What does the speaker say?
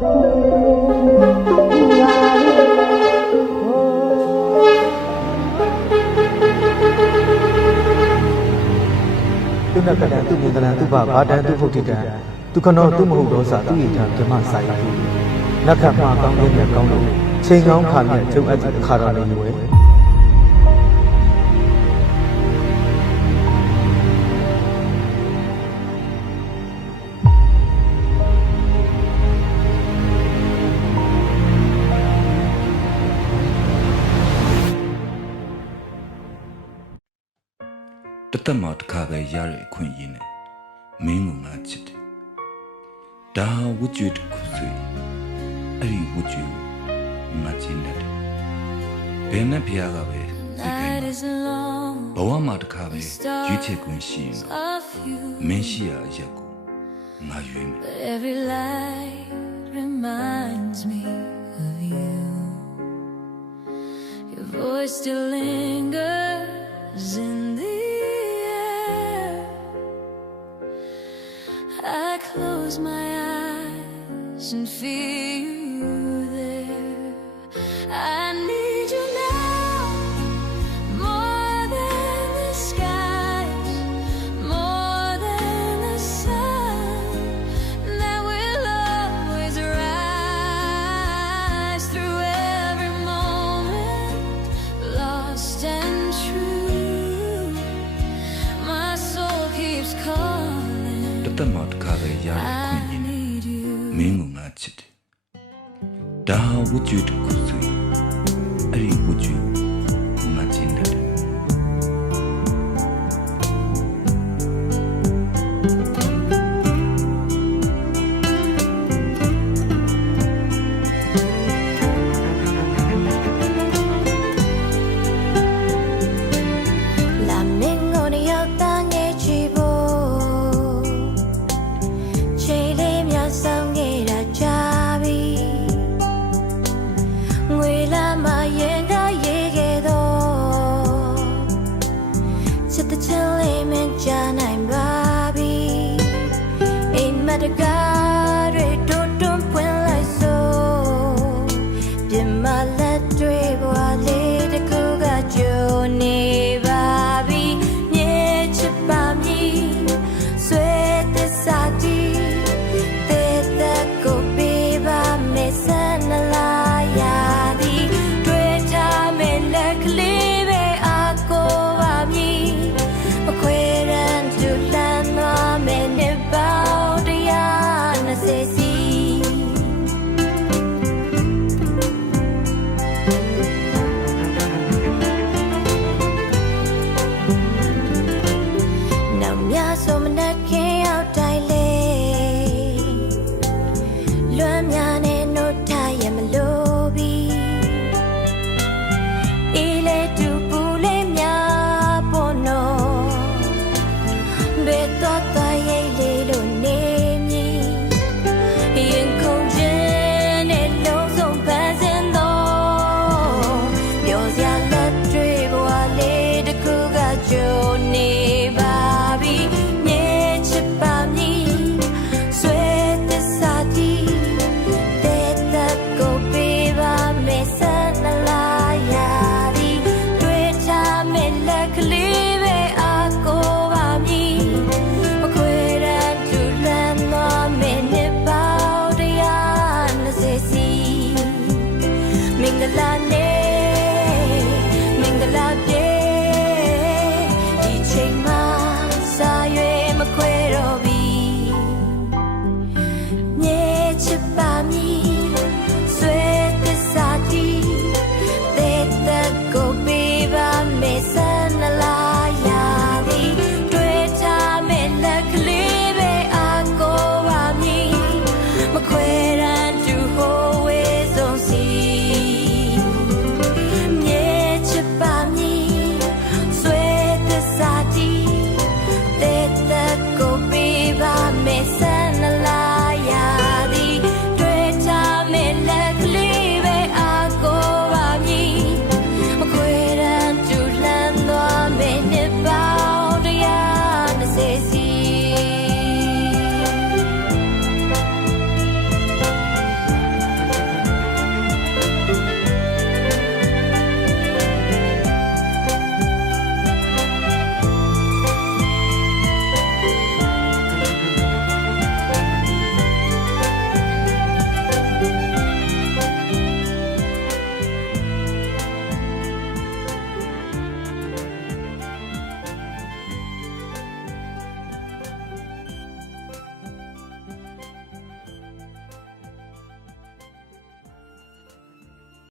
သူနကတံသူမင်္ဂလံသူဘဘာတံသူဖုတ်တိတံသူခနောသူမဟုတ်သောစာသူဣထံဓမ္မစာယတိနက္ခမကောင်းတဲ့ကောင်းလို့ချိန်ကောင်းခါမြတ်ကျုပ်အပ်တဲ့ခါတော်လေးဝဲ တသက်မှာတစ်ခါပဲရတဲ့အခွင့်အရေးနဲ့မင်းကငါချစ်တယ်ဒါဟာဝကြွေတစ်ခုဆိုရင်အဲ့ဒီဝကြွေကိုငါချင်တယ်ဘယ်နဲ့ဖျားကပဲသိခိုင်း Night is long ဘဝမှာတစ်ခါပဲရွေးချယ်ခွင့်ရှိရင်တော့ of you. မင်းရှိရာအရက်ကိုငါရွေးမယ် But every light reminds me of you. Your voice still lingers in close my eyes and feel you there. I need you now more than the skies, more than the sun that will always rise through every moment, lost and true. My soul keeps calling. Dr. မင်းကငါချစ်တယ်ဒါဟာဝကြွေတစ် ဘ မင်္